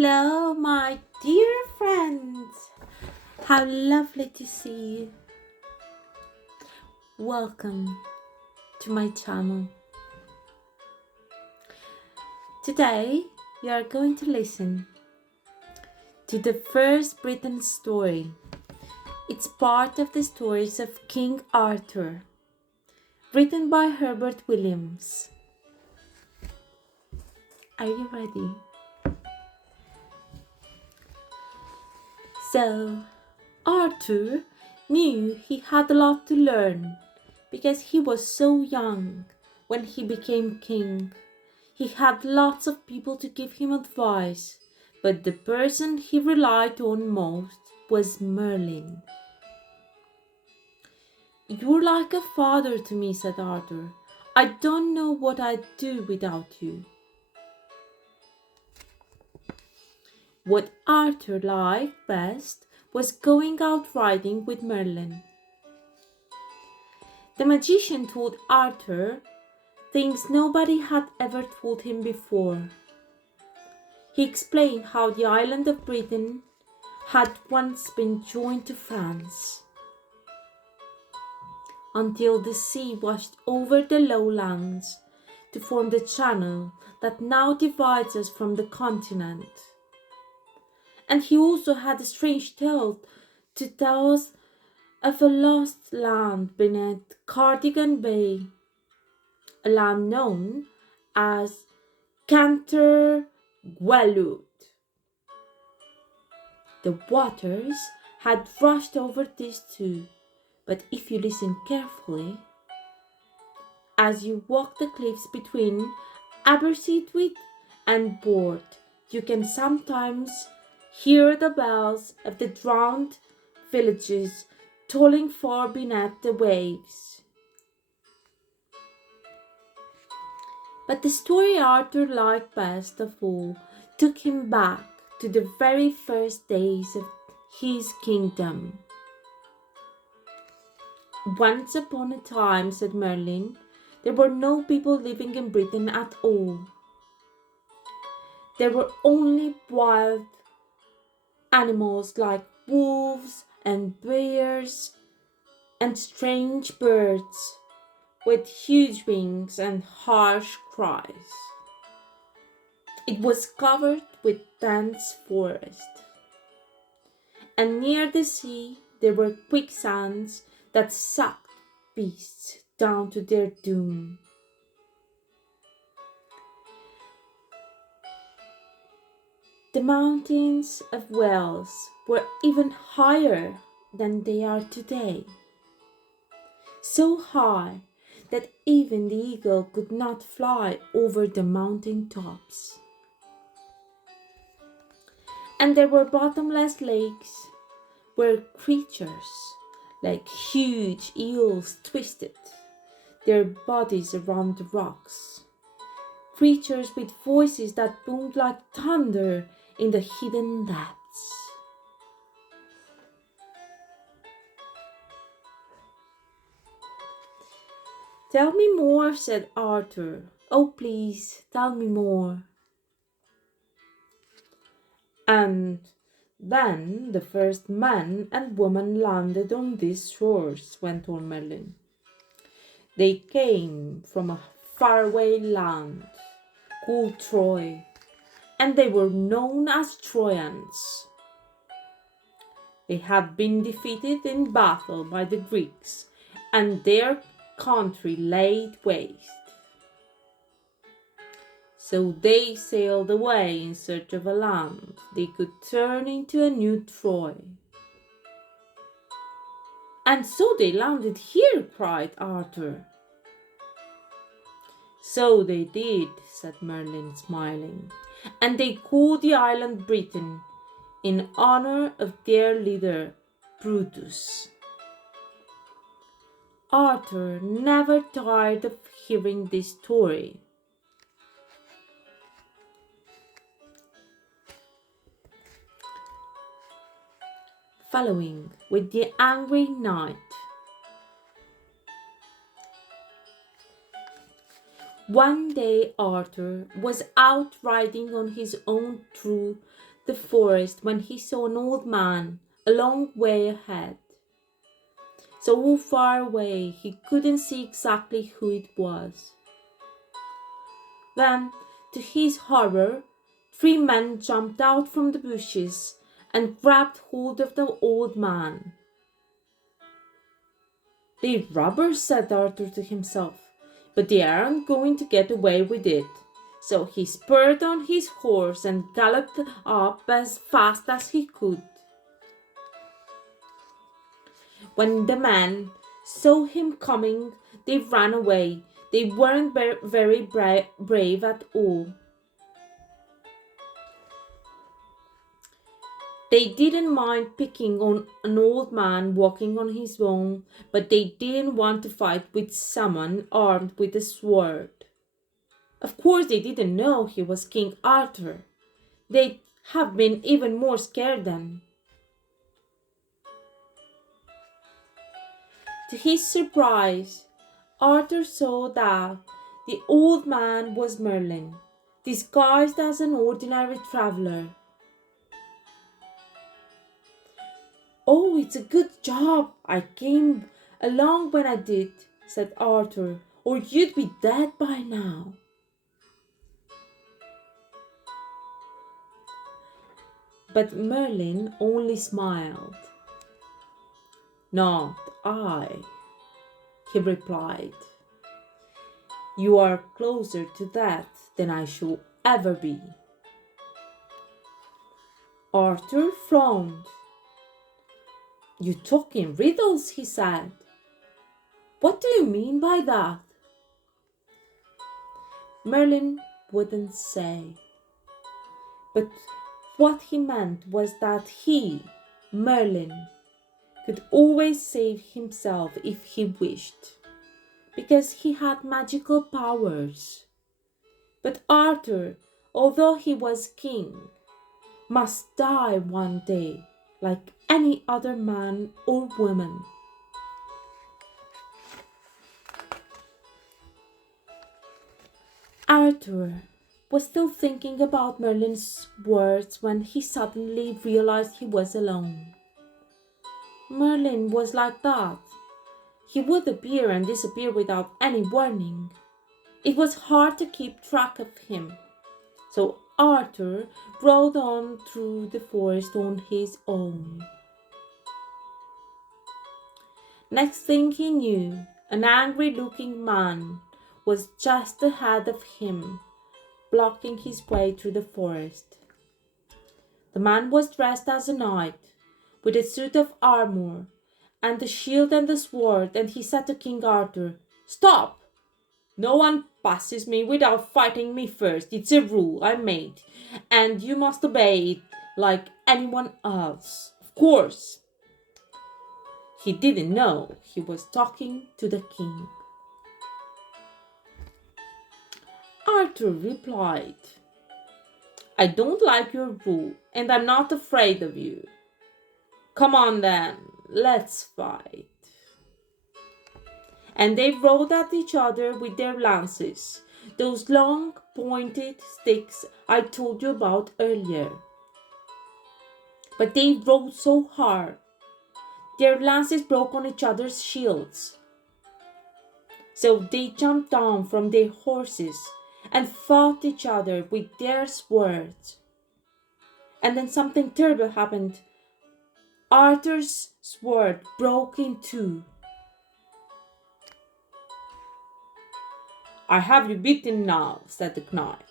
Hello, my dear friends. How lovely to see you. Welcome to my channel. Today, we are going to listen to the first Britain story. It's part of the stories of King Arthur, written by Herbert Williams. Are you ready? So, Arthur knew he had a lot to learn because he was so young when he became king. He had lots of people to give him advice, but the person he relied on most was Merlin. "You're like a father to me," said Arthur. "I don't know what I'd do without you." What Arthur liked best was going out riding with Merlin. The magician told Arthur things nobody had ever told him before. He explained how the island of Britain had once been joined to France, until the sea washed over the lowlands to form the channel that now divides us from the continent. And he also had a strange tale to tell us of a lost land beneath Cardigan Bay, a land known as Canterguelud. The waters had rushed over this too, but if you listen carefully, as you walk the cliffs between Aberystwyth and Bord, you can sometimes hear the bells of the drowned villages tolling far beneath the waves. But the story Arthur liked best of all took him back to the very first days of his kingdom. "Once upon a time," said Merlin, "there were no people living in Britain at all. There were only wild animals like wolves and bears and strange birds with huge wings and harsh cries. It was covered with dense forest, and near the sea there were quicksands that sucked beasts down to their doom. The mountains of Wales were even higher than they are today, so high that even the eagle could not fly over the mountain tops. And there were bottomless lakes where creatures like huge eels twisted their bodies around the rocks. Creatures with voices that boomed like thunder in the hidden depths. "Tell me more," said Arthur. "Oh, please, tell me more." "And then the first man and woman landed on these shores," went on Merlin. "They came from a faraway land called Troy, and they were known as Trojans. They had been defeated in battle by the Greeks, and their country laid waste. So they sailed away in search of a land they could turn into a new Troy." "And so they landed here," cried Arthur. "So they did," said Merlin, smiling, "and they called the island Britain in honor of their leader, Brutus." Arthur never tired of hearing this story. Following with the angry knight. One day Arthur was out riding on his own through the forest when he saw an old man a long way ahead. So far away he couldn't see exactly who it was. Then, to his horror, 3 men jumped out from the bushes and grabbed hold of the old man. "They're robbers," said Arthur to himself, "but they aren't going to get away with it." So he spurred on his horse and galloped up as fast as he could. When the men saw him coming, they ran away. They weren't very brave at all. They didn't mind picking on an old man walking on his own, but they didn't want to fight with someone armed with a sword. Of course, they didn't know he was King Arthur. They'd have been even more scared then. To his surprise, Arthur saw that the old man was Merlin, disguised as an ordinary traveler. "Oh, it's a good job I came along when I did," said Arthur, "or you'd be dead by now." But Merlin only smiled. "Not I," he replied. "You are closer to that than I shall ever be." Arthur frowned. "You talk in riddles," he said. "What do you mean by that?" Merlin wouldn't say. But what he meant was that he, Merlin, could always save himself if he wished, because he had magical powers. But Arthur, although he was king, must die one day, like any other man or woman. Arthur was still thinking about Merlin's words when he suddenly realized he was alone. Merlin was like that. He would appear and disappear without any warning. It was hard to keep track of him. So Arthur rode on through the forest on his own. Next thing he knew, an angry-looking man was just ahead of him, blocking his way through the forest. The man was dressed as a knight, with a suit of armor, and the shield and the sword, and he said to King Arthur, "Stop! No one passes me without fighting me first. It's a rule I made, and you must obey it like anyone else. Of course." He didn't know he was talking to the king. Arthur replied, "I don't like your rule, and I'm not afraid of you. Come on then, let's fight." And they rode at each other with their lances, those long pointed sticks I told you about earlier. But they rode so hard, their lances broke on each other's shields. So they jumped down from their horses and fought each other with their swords. And then something terrible happened. Arthur's sword broke in two. "I have you beaten now," said the knight.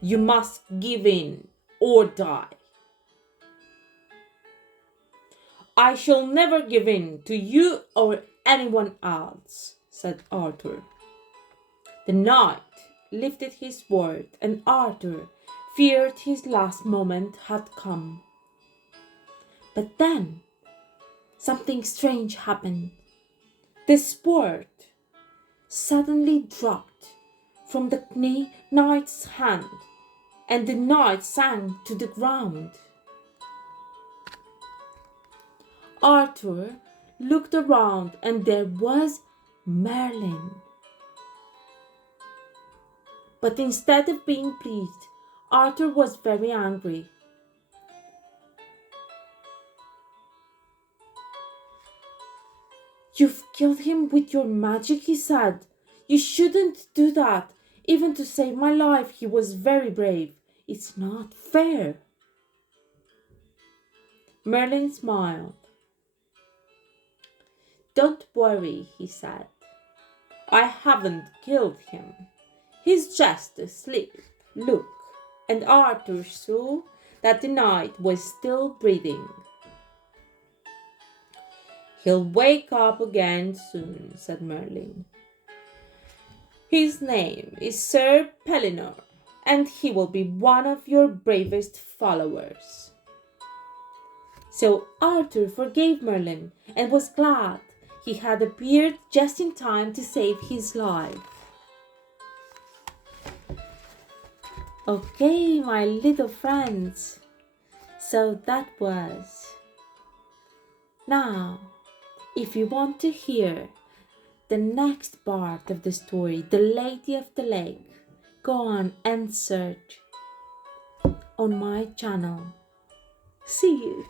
"You must give in or die." "I shall never give in to you or anyone else," said Arthur. The knight lifted his sword, and Arthur feared his last moment had come. But then something strange happened. The sword suddenly dropped from the knight's hand, and the knight sank to the ground. Arthur looked around, and there was Merlin. But instead of being pleased, Arthur was very angry. "You've killed him with your magic," he said. "You shouldn't do that. Even to save my life, he was very brave. It's not fair." Merlin smiled. "Don't worry," he said. "I haven't killed him. He's just asleep. Look." And Arthur saw that the knight was still breathing. "He'll wake up again soon," said Merlin. "His name is Sir Pellinore, and he will be one of your bravest followers." So Arthur forgave Merlin and was glad he had appeared just in time to save his life. Okay, my little friends, so that was. Now, if you want to hear the next part of the story, The Lady of the Lake, go on and search on my channel. See you.